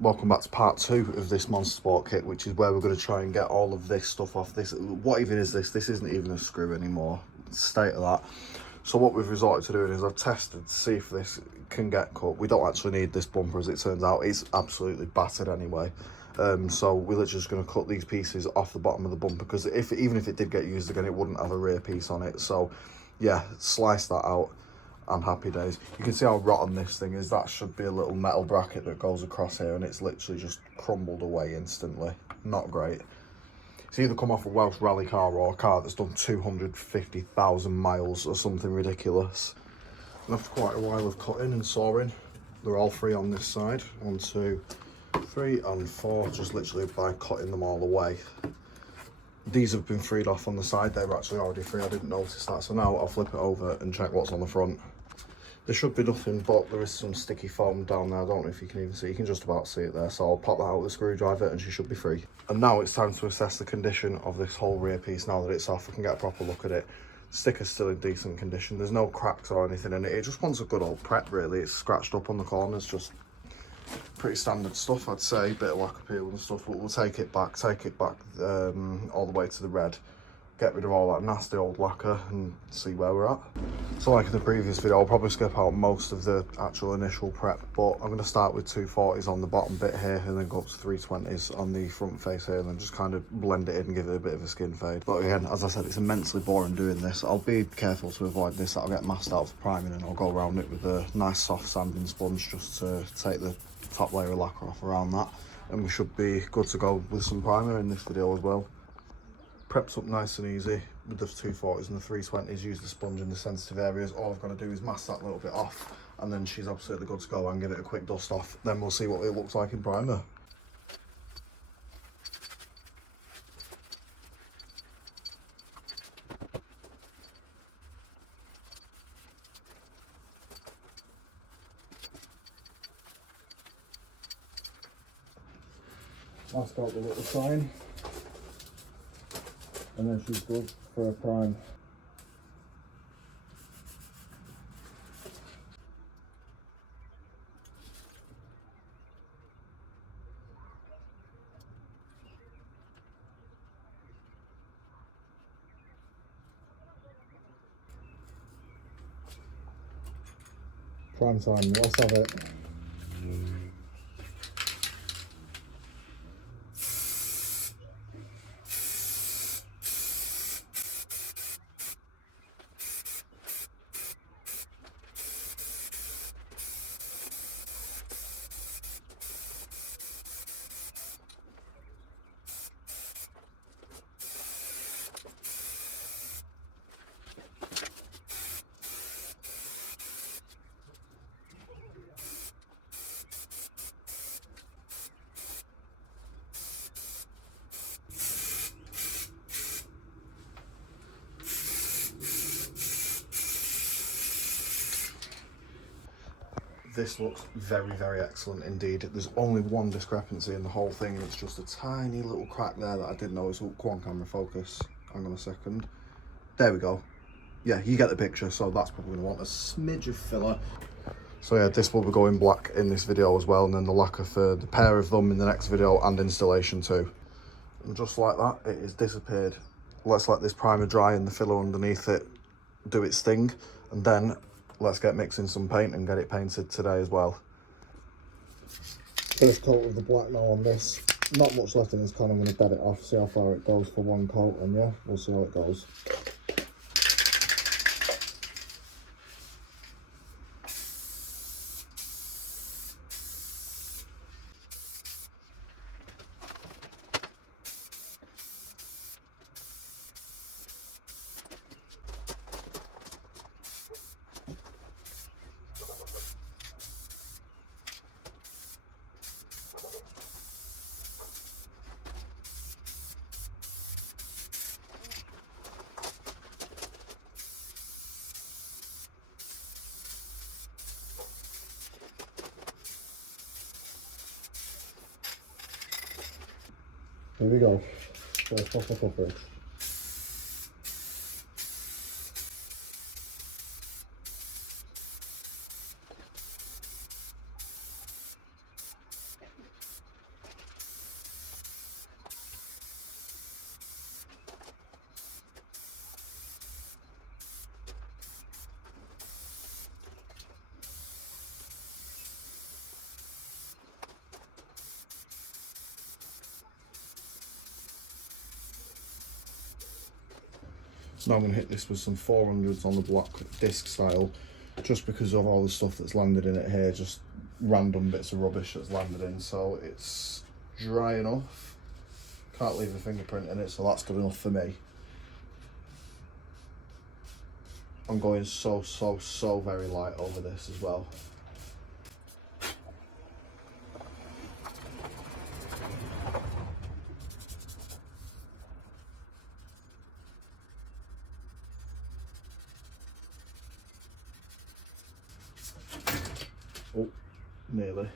Welcome back to part 2 of this Monster Sport kit, which is where we're going to try and get all of this stuff off this. What even is this? This isn't even a screw anymore. State of that. So what we've resorted to doing is I've tested to see if this can get cut. We don't actually need this bumper, as it turns out. It's absolutely battered anyway. So we're literally just going to cut these pieces off the bottom of the bumper, because even if it did get used again, it wouldn't have a rear piece on it. So yeah, slice that out. And happy days. You can see how rotten this thing is. That should be a little metal bracket that goes across here, and it's literally just crumbled away instantly. Not great. It's either come off a Welsh rally car or a car that's done 250,000 miles or something ridiculous. And after quite a while of cutting and sawing, they're all free on this side. 1, 2, 3 and 4, just literally by cutting them all away. These have been freed off on the side. They were actually already free. I didn't notice that. So now I'll flip it over and check what's on the front. There should be nothing, but there is some sticky foam down there. I don't know if you can even see. You can just about see it there. So I'll pop that out with a screwdriver and she should be free. And now it's time to assess the condition of this whole rear piece. Now that it's off, we can get a proper look at it. The sticker's still in decent condition. There's no cracks or anything in it. It just wants a good old prep, really. It's scratched up on the corners, just pretty standard stuff, I'd say. Bit of lacquer peel and stuff, but we'll take it back all the way to the red. Get rid of all that nasty old lacquer and see where we're at. So like in the previous video, I'll probably skip out most of the actual initial prep, but I'm going to start with 240s on the bottom bit here and then go up to 320s on the front face here, and then just kind of blend it in and give it a bit of a skin fade. But again, as I said, it's immensely boring doing this. I'll be careful to avoid this. I'll get masked out for priming and I'll go around it with a nice soft sanding sponge just to take the top layer of lacquer off around that, and we should be good to go with some primer in this video as well. Preps up nice and easy with the 240s and the 320s. Use the sponge in the sensitive areas. All I've got to do is mask that little bit off, and then she's absolutely good to go, and give it a quick dust off. Then we'll see what it looks like in primer. Mask out the little sign, and then she's good for a prime. Prime time, let's have it. This looks very, very excellent indeed. There's only one discrepancy in the whole thing, and it's just a tiny little crack there that I didn't notice. Oh, come on, camera, focus. Hang on a second. There we go. Yeah, you get the picture, so that's probably going to want a smidge of filler. So yeah, this will be going black in this video as well, and then the lacquer for the pair of them in the next video and installation too. And just like that, it is disappeared. Let's let this primer dry and the filler underneath it do its thing, and then let's get mixing some paint and get it painted today as well. First coat of the black now on this. Not much left in this can. I'm going to bed it off, see how far it goes for one coat, and yeah, we'll see how it goes. Here we go. First proper coverage. Now I'm going to hit this with some 400s on the black disc style, just because of all the stuff that's landed in it here, just random bits of rubbish that's landed in. So it's dry enough, can't leave a fingerprint in it, so that's good enough for me. I'm going so very light over this as well. Oh, nearly.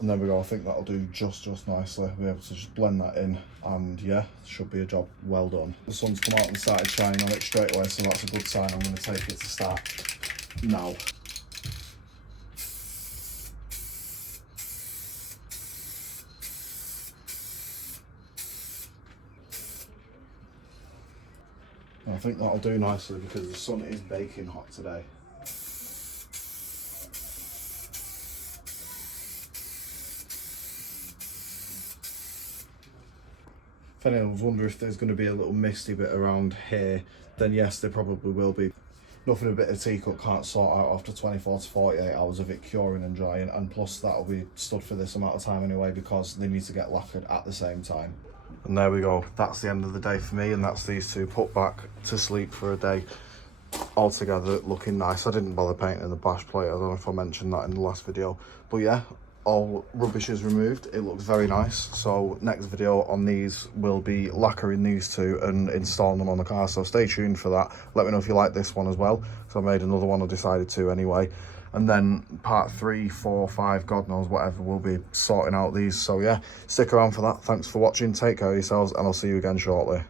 And there we go, I think that'll do just nicely. We'll be able to just blend that in, and yeah, should be a job well done. The sun's come out and started shining on it straight away, so that's a good sign. I'm going to take it to start now. And I think that'll do nicely because the sun is baking hot today. If anyone's wondering if there's going to be a little misty bit around here, then yes, there probably will be. Nothing a bit of teacup can't sort out after 24 to 48 hours of it curing and drying, and plus that'll be stood for this amount of time anyway because they need to get lacquered at the same time. And there we go, that's the end of the day for me, and that's these two put back to sleep for a day all together, looking nice. I didn't bother painting the bash plate, I don't know if I mentioned that in the last video, but yeah, all rubbish is removed. It looks very nice. So next video on these will be lacquering these two and installing them on the car, so stay tuned for that. Let me know if you like this one as well, so I made another one, I decided to anyway. And then part 3, 4, 5, God knows whatever, we'll be sorting out these. So yeah, stick around for that. Thanks for watching, take care of yourselves, and I'll see you again shortly.